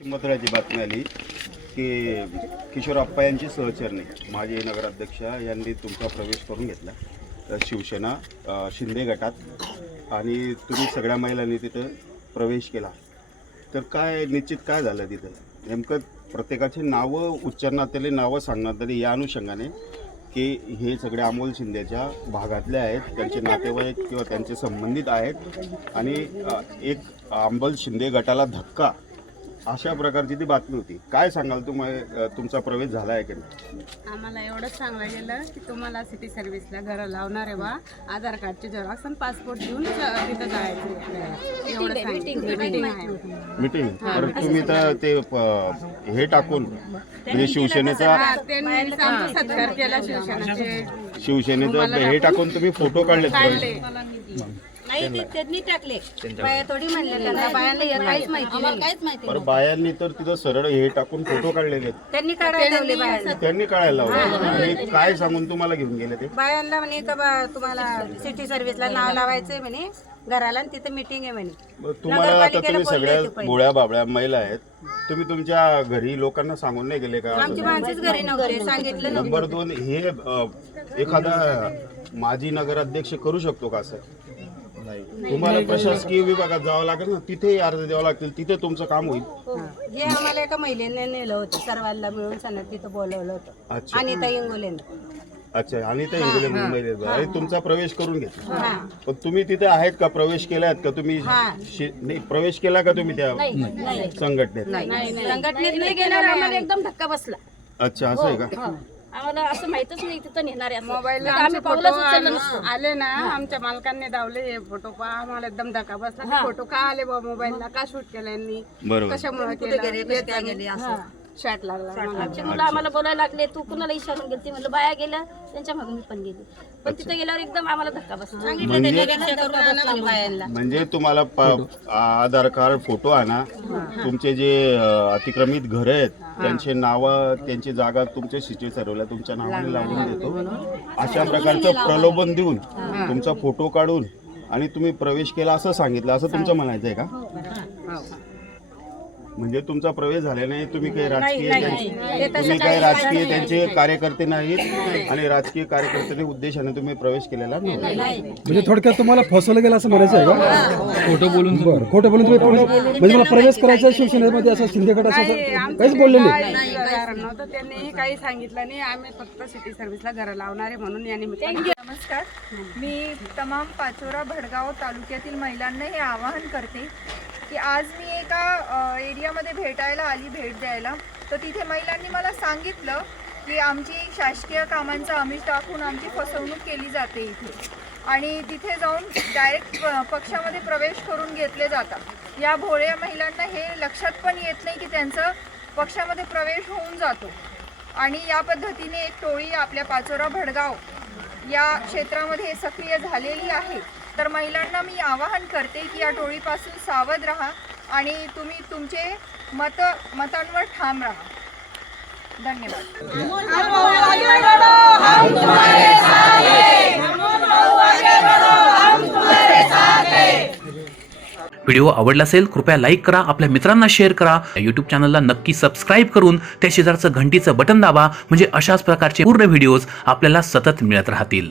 महत्त्वाची बातमी आली की किशोर अप्पा यांचे सहचरणे. माजी नगराध्यक्ष यांनी तुमचा प्रवेश करून घेतला. शिवसेना शिंदे गटात. आणि तुम्ही सगळ्या महिलांनी तिथं प्रवेश केला. तर काय निश्चित काय झालं तिथं? नेमकं प्रत्येकाची नावं उच्चारण्यात आली नावं सांगण्यात आली या अनुषंगाने की हे सगळे अमोल शिंदेच्या भागातले आहेत. त्यांचे नातेवाईक किंवा त्यांचे संबंधित आहेत. आणि एक अंबल शिंदे गटाला धक्का अशा प्रकारची ती बातमी होती. काय सांगाल तुम्हाला तुमचा प्रवेश झाला आहे की नाही? आम्हाला एवढंच सांगायला गेलं की तुम्हाला सिटी सर्व्हिसला घरं लावणार आहे बा. आधार कार्डचे झेरॉक्स आणि पासपोर्ट घेऊन तिथं जायचं. एवढं सांगितलं. मीटिंग तुम्ही तर ते हे टाकून म्हणजे शिवसेनेचा त्यांनी आमचा सत्कार केला शिवसेनेचे. शिवसेनेचं हे टाकून तुम्ही फोटो काढले. काढले नाही ते त्यांनी टाकले. बाया थोडी म्हणले त्यांना बायांना हे काहीच माहिती नाही. काहीच माहिती बरं बायांनी तर तिथं सरळ हे टाकून फोटो काढलेले आहेत. त्यांनी काढायला लावले बायांना. त्यांनी काढायला लावलं. आणि काय सांगून तुम्हाला घेऊन गेले ते? बायांना म्हणे का बा तुम्हाला सिटी सर्व्हिसला नाव लावायचंय म्हणे घराला आणि तिथं मिटिंग आहे म्हणे. बरं, तुम्हाला आता तुम्ही सगळ्या. गोळ्या बाबळ्या महिला आहेत. तुम्ही तुमच्या घरी लोकांना सांगून नाही गेले का? आमची माणसंच घरी नव्हते सांगितलं नव्हतं. नंबर दोन हे अ, एखादा माजी नगराध्यक्ष करू शकतो का असं? तुम्हाला प्रशासकीय विभागात जावं लागेल ना तिथे अर्ज द्यावं लागतील तिथे तुमचं काम होईल. हे आम्हाला एका महिलेने नेलं होतं सर्वांना मिळून सणत तिथं बोलवलं होतं. अच्छा. अनिता इंगोलेनं. अच्छा आणि ते इंगले मुंबईला. आणि तुमचा प्रवेश करून घेतला पण तुम्ही तिथे आहेत का? प्रवेश केलात का? तुम्ही शि- नाही प्रवेश केला का तुम्ही त्या संघटनेत? संघटनेत नाही गेल्यावर आम्हाला एकदम धक्का बसला. अच्छा असं आहे का? आम्हाला असं माहितच नाही तिथं नेणार आहे असं. मोबाईलला नाहीतर आमचे आम्ही पावलंच फोटो उचललं नसतं. आले ना आमच्या मालकांनी दावले हे फोटो पहा आम्हाला एकदम धक्का बसला. फोटो का आले बा मोबाईलला का शूट केलं यांनी? बरोबर. कशामुळे केलं? शर्ट लागला. आमची मुलं आम्हाला बोलायला लागले तू कुणाला इशारून गेली म्हणलं बाया गेल्या त्यांच्या मागे मी पण गेली. पण तिथे गेल्यावर एकदम आम्हाला धक्का बसला. म्हणजे बायांना. म्हणजे तुम्हाला प- आधार कार्ड फोटो आणा तुमचे जे अ, अतिक्रमित घर आहेत त्यांचे नाव त्यांची जागा तुमच्या सिटी सर्वला तुमच्या नावाने लावून देतो. अशा प्रकारचं प्रलोभन देऊन तुमचा फोटो काढून आणि तुम्ही प्रवेश केला असं सांगितलं असं तुमचं म्हणायचं आहे का म्हणजे तुमचा प्रवेश झाला नाही तुम्ही काही राजकीय तुम्ही काही राजकीय त्यांचे कार्यकर्ते नाहीत आणि राजकीय कार्यकर्त्याच्या उद्देशाने तुम्ही प्रवेश केलेला नाही. म्हणजे थोडक्यात तुम्हाला फसवलं गेलं असं म्हणायचं आहे का? खोटं बोलून बरं खोटं बोलून तुम्ही प्रवेश- म्हणजे मला प्रवेश करायचा आहे शिवसेनेमध्ये असं शिंदे गट असं काहीच बोलले नाही. काही कारण नव्हतं त्यांनी काही सांगितलं नाही. आम्ही फक्त सिटी सर्व्हिसला घरं लावणार आहे म्हणून यांनी नमस्कार. मी तमाम पाचोरा भडगाव तालुक्यातील महिलांना हे आवाहन करते की आज मी एका एरियामध्ये भेटायला आली भेट द्यायला. तर तिथे महिलांनी मला सांगितलं की आमची शासकीय कामांचा आमिष दाखवून आमची फसवणूक केली जाते इथे. आणि तिथे जाऊन डायरेक्ट पक्षामध्ये प्रवेश करून घेतले जातात. या भोळ्या महिलांना हे लक्षात पण येत नाही की त्यांचं पक्षामध्ये प्रवेश होऊन जातो. आणि या पद्धतीने एक टोळी आपल्या पाचोरा भडगाव या क्षेत्रामध्ये सक्रिय झालेली आहे. तर महिलांना मी आवाहन करते की या टोळीपासून सावध राहा आणि तुम्ही तुमचे मत मतांवर ठाम राहा. धन्यवाद. व्हिडिओ आवडला असेल कृपया लाईक करा आपल्या मित्रांना शेअर करा. यूट्यूब चॅनलला नक्की सबस्क्राईब करून त्या शेजारचं घंटीचं बटन दाबा म्हणजे अशाच प्रकारचे पूर्ण व्हिडिओज आपल्याला सतत मिळत राहतील.